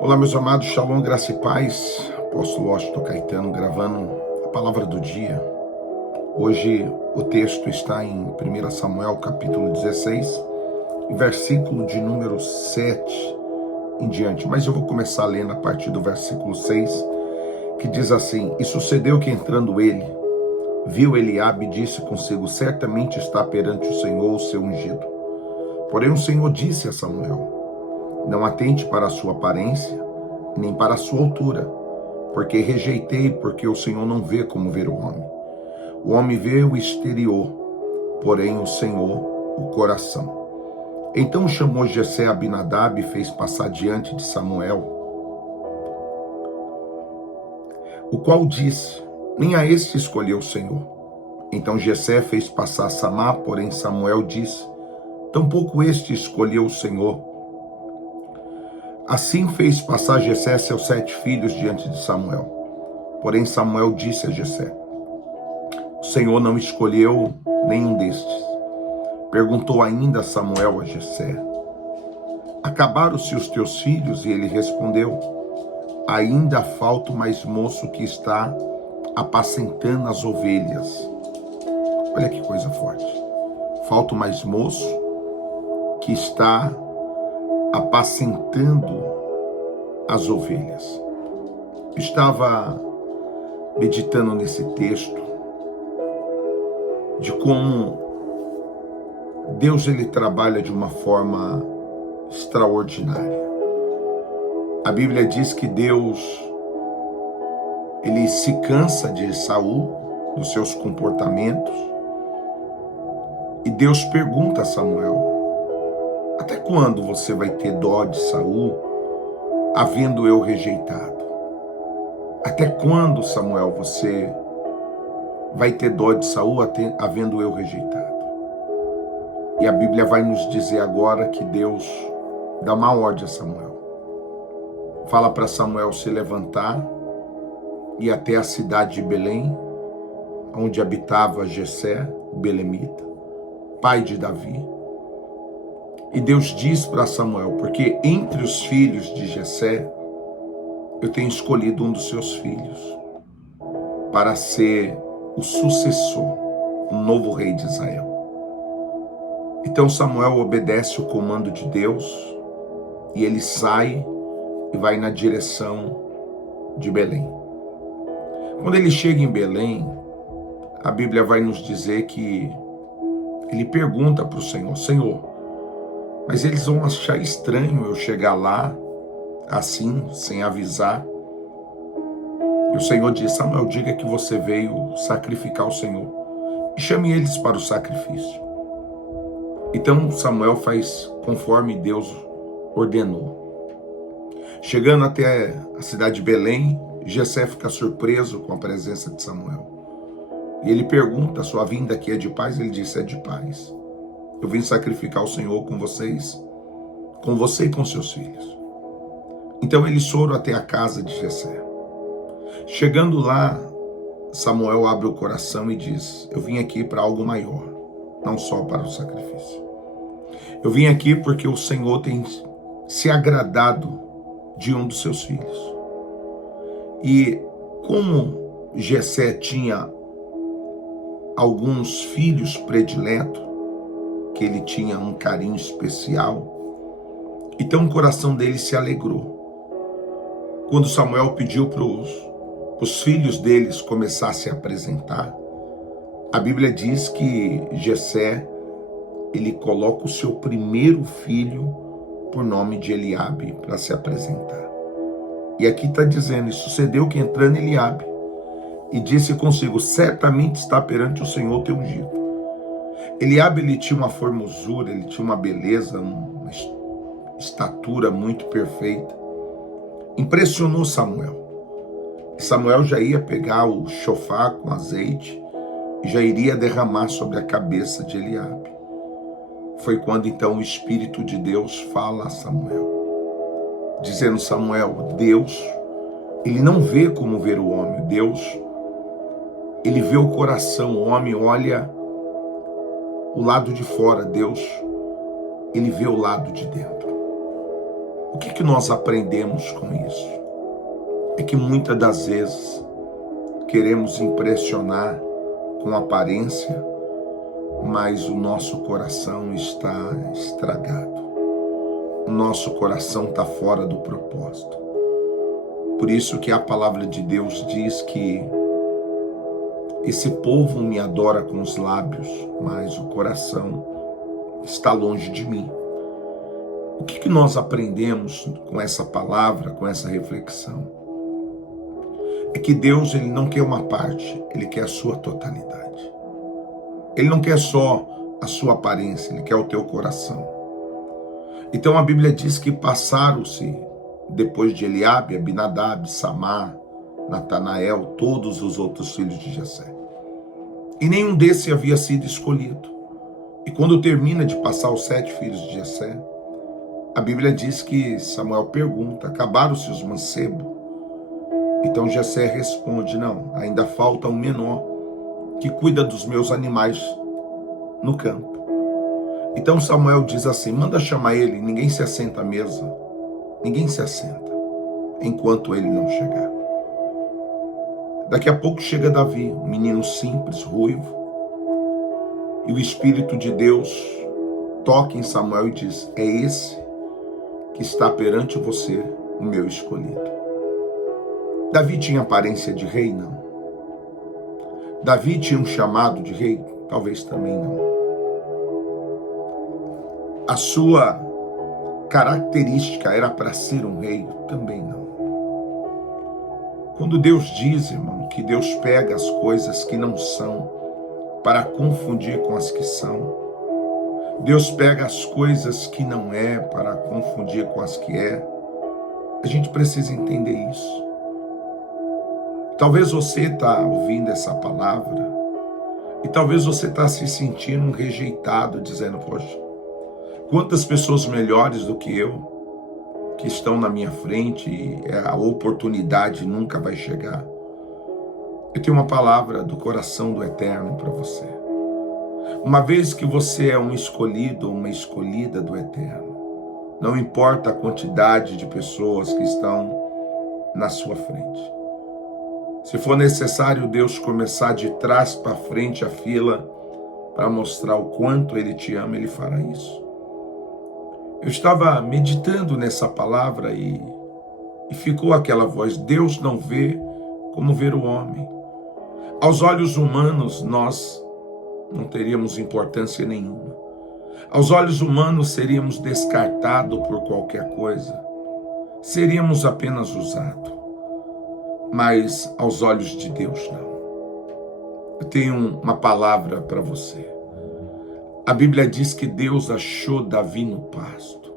Olá, meus amados, Shalom, graça e paz. Apóstolo Washington Caetano gravando a palavra do dia. Hoje o texto está em 1 Samuel capítulo 16, versículo de número 7 em diante. Mas eu vou começar lendo a partir do versículo 6, que diz assim: E sucedeu que entrando ele, viu Eliabe e disse consigo: Certamente está perante o Senhor o seu ungido. Porém o Senhor disse a Samuel: Não atente para a sua aparência, nem para a sua altura, porque rejeitei, porque o Senhor não vê como vê o homem. O homem vê o exterior, porém o Senhor o coração. Então chamou Jessé Abinadab e fez passar diante de Samuel, o qual disse: Nem a este escolheu o Senhor. Então Jessé fez passar Samá, porém Samuel disse: Tampouco este escolheu o Senhor. Assim fez passar Jessé seus 7 filhos diante de Samuel. Porém Samuel disse a Jessé: O Senhor não escolheu nenhum destes. Perguntou ainda Samuel a Jessé: Acabaram-se os teus filhos? E ele respondeu: Ainda falta o mais moço que está apacentando as ovelhas. Olha que coisa forte. Falta o mais moço que está apacentando as ovelhas. Estava meditando nesse texto de como Deus ele trabalha de uma forma extraordinária. A Bíblia diz que Deus ele se cansa de Saul, dos seus comportamentos, e Deus pergunta a Samuel: Até quando você vai ter dó de Saul, havendo eu rejeitado? Até quando, Samuel, você vai ter dó de Saul, havendo eu rejeitado? E a Bíblia vai nos dizer agora que Deus dá uma ordem a Samuel. Fala para Samuel se levantar e ir até a cidade de Belém, onde habitava Jessé, o belemita, pai de Davi. E Deus diz para Samuel: Porque entre os filhos de Jessé, eu tenho escolhido um dos seus filhos para ser o sucessor, o novo rei de Israel. Então Samuel obedece o comando de Deus e ele sai e vai na direção de Belém. Quando ele chega em Belém, a Bíblia vai nos dizer que ele pergunta para o Senhor: Senhor, mas eles vão achar estranho eu chegar lá assim, sem avisar. E o Senhor diz: Samuel, diga que você veio sacrificar o Senhor e chame eles para o sacrifício. Então Samuel faz conforme Deus ordenou. Chegando até a cidade de Belém, Jessé fica surpreso com a presença de Samuel. E ele pergunta: sua vinda aqui é de paz? Ele disse: é de paz. Eu vim sacrificar o Senhor com vocês, com você e com seus filhos. Então eles foram até a casa de Jessé. Chegando lá, Samuel abre o coração e diz: eu vim aqui para algo maior, não só para o sacrifício. Eu vim aqui porque o Senhor tem se agradado de um dos seus filhos. E como Jessé tinha alguns filhos prediletos, que ele tinha um carinho especial, então o coração dele se alegrou. Quando Samuel pediu para os filhos deles começassem a apresentar, a Bíblia diz que Jessé, ele coloca o seu primeiro filho por nome de Eliabe para se apresentar. E aqui está dizendo: e sucedeu que entrando Eliabe, e disse consigo: certamente está perante o Senhor teu ungido. Eliabe, ele tinha uma formosura, ele tinha uma beleza, uma estatura muito perfeita. Impressionou Samuel. Samuel já ia pegar o shofar com azeite e já iria derramar sobre a cabeça de Eliabe. Foi quando então o Espírito de Deus fala a Samuel, dizendo: Samuel, Deus, ele não vê como vê o homem. Deus, ele vê o coração. O homem olha o lado de fora. Deus, ele vê o lado de dentro. O que nós aprendemos com isso? É que muitas das vezes queremos impressionar com aparência, mas o nosso coração está estragado. O nosso coração está fora do propósito. Por isso que a palavra de Deus diz que esse povo me adora com os lábios, mas o coração está longe de mim. O que nós aprendemos com essa palavra, com essa reflexão? É que Deus, Ele não quer uma parte, Ele quer a sua totalidade. Ele não quer só a sua aparência, Ele quer o teu coração. Então a Bíblia diz que passaram-se, depois de Eliabe, Abinadab, Samar, Natanael, todos os outros filhos de Jessé. E nenhum desses havia sido escolhido. E quando termina de passar os 7 filhos de Jessé, a Bíblia diz que Samuel pergunta, acabaram-se os mancebos? Então Jessé responde, não, ainda falta um menor que cuida dos meus animais no campo. Então Samuel diz assim, manda chamar ele, ninguém se assenta à mesa, ninguém se assenta, enquanto ele não chegar. Daqui a pouco chega Davi, um menino simples, ruivo, e o Espírito de Deus toca em Samuel e diz, é esse que está perante você, o meu escolhido. Davi tinha aparência de rei? Não. Davi tinha um chamado de rei? Talvez também não. A sua característica era para ser um rei? Também não. Quando Deus diz, irmão, que Deus pega as coisas que não são para confundir com as que são, Deus pega as coisas que não é para confundir com as que é, a gente precisa entender isso. Talvez você está ouvindo essa palavra e talvez você está se sentindo rejeitado, dizendo, poxa, quantas pessoas melhores do que eu que estão na minha frente e a oportunidade nunca vai chegar. Eu tenho uma palavra do coração do Eterno para você. Uma vez que você é um escolhido ou uma escolhida do Eterno, não importa a quantidade de pessoas que estão na sua frente. Se for necessário Deus começar de trás para frente a fila para mostrar o quanto Ele te ama, Ele fará isso. Eu estava meditando nessa palavra e ficou aquela voz, Deus não vê como vê o homem. Aos olhos humanos nós não teríamos importância nenhuma. Aos olhos humanos seríamos descartados por qualquer coisa. Seríamos apenas usados. Mas aos olhos de Deus não. Eu tenho uma palavra para você. A Bíblia diz que Deus achou Davi no pasto.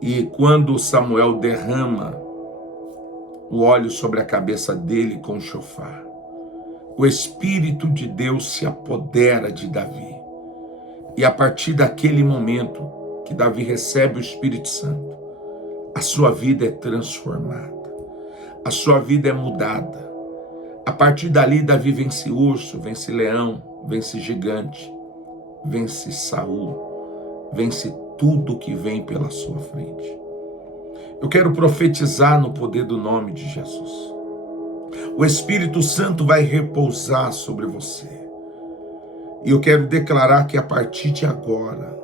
E quando Samuel derrama o óleo sobre a cabeça dele com o chofar, o Espírito de Deus se apodera de Davi. E a partir daquele momento que Davi recebe o Espírito Santo, a sua vida é transformada. A sua vida é mudada. A partir dali, Davi vence urso, vence leão, vence gigante, vence Saul, vence tudo que vem pela sua frente. Eu quero profetizar no poder do nome de Jesus. O Espírito Santo vai repousar sobre você. E eu quero declarar que a partir de agora,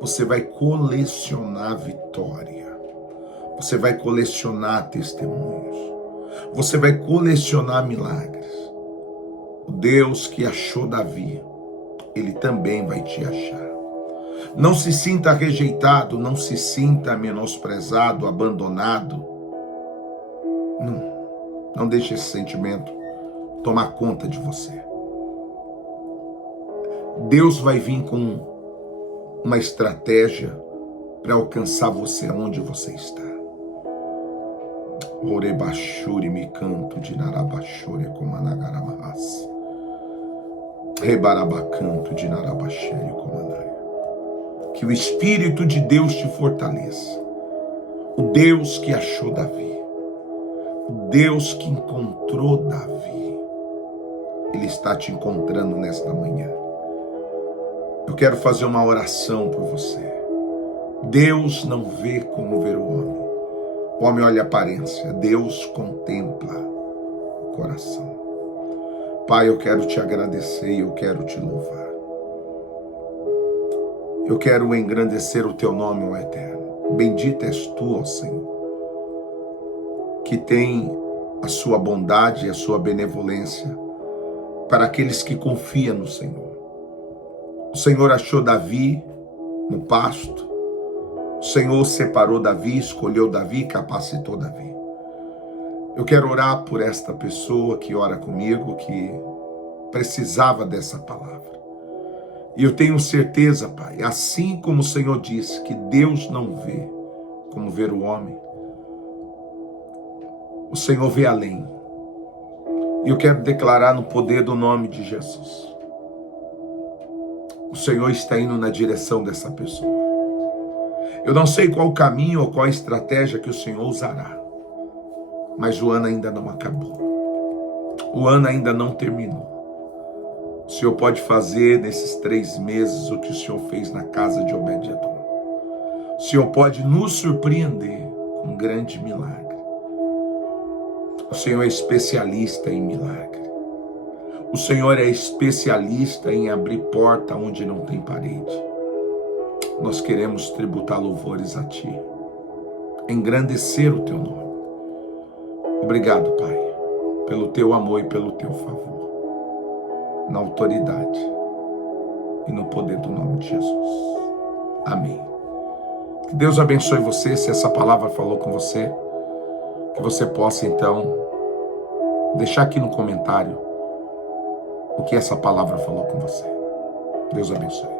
você vai colecionar vitória. Você vai colecionar testemunhos. Você vai colecionar milagres. O Deus que achou Davi, Ele também vai te achar. Não se sinta rejeitado, não se sinta menosprezado, abandonado. Não deixe esse sentimento tomar conta de você. Deus vai vir com uma estratégia para alcançar você onde você está. Orebashuri me canto de narabashore como anagaramahas. Rebarabacanto de narabashere como anaia. Que o Espírito de Deus te fortaleça. O Deus que achou Davi. O Deus que encontrou Davi. Ele está te encontrando nesta manhã. Eu quero fazer uma oração por você. Deus não vê como vê o homem. O homem olha a aparência, Deus contempla o coração. Pai, eu quero te agradecer e eu quero te louvar. Eu quero engrandecer o teu nome, ó Eterno. Bendita és tu, ó Senhor, que tem a sua bondade e a sua benevolência para aqueles que confiam no Senhor. O Senhor achou Davi no pasto. O Senhor separou Davi, escolheu Davi, capacitou Davi. Eu quero orar por esta pessoa que ora comigo, que precisava dessa palavra. E eu tenho certeza, Pai, assim como o Senhor disse que Deus não vê como vê o homem, o Senhor vê além. E eu quero declarar no poder do nome de Jesus. O Senhor está indo na direção dessa pessoa. Eu não sei qual o caminho ou qual a estratégia que o Senhor usará, mas o ano ainda não acabou. O ano ainda não terminou. O Senhor pode fazer nesses 3 meses o que o Senhor fez na casa de Obed-edom. O Senhor pode nos surpreender com um grande milagre. O Senhor é especialista em milagre. O Senhor é especialista em abrir porta onde não tem parede. Nós queremos tributar louvores a Ti, engrandecer o Teu nome. Obrigado, Pai, pelo Teu amor e pelo Teu favor. Na autoridade e no poder do nome de Jesus. Amém. Que Deus abençoe você. Se essa palavra falou com você, que você possa então deixar aqui no comentário o que essa palavra falou com você. Deus abençoe.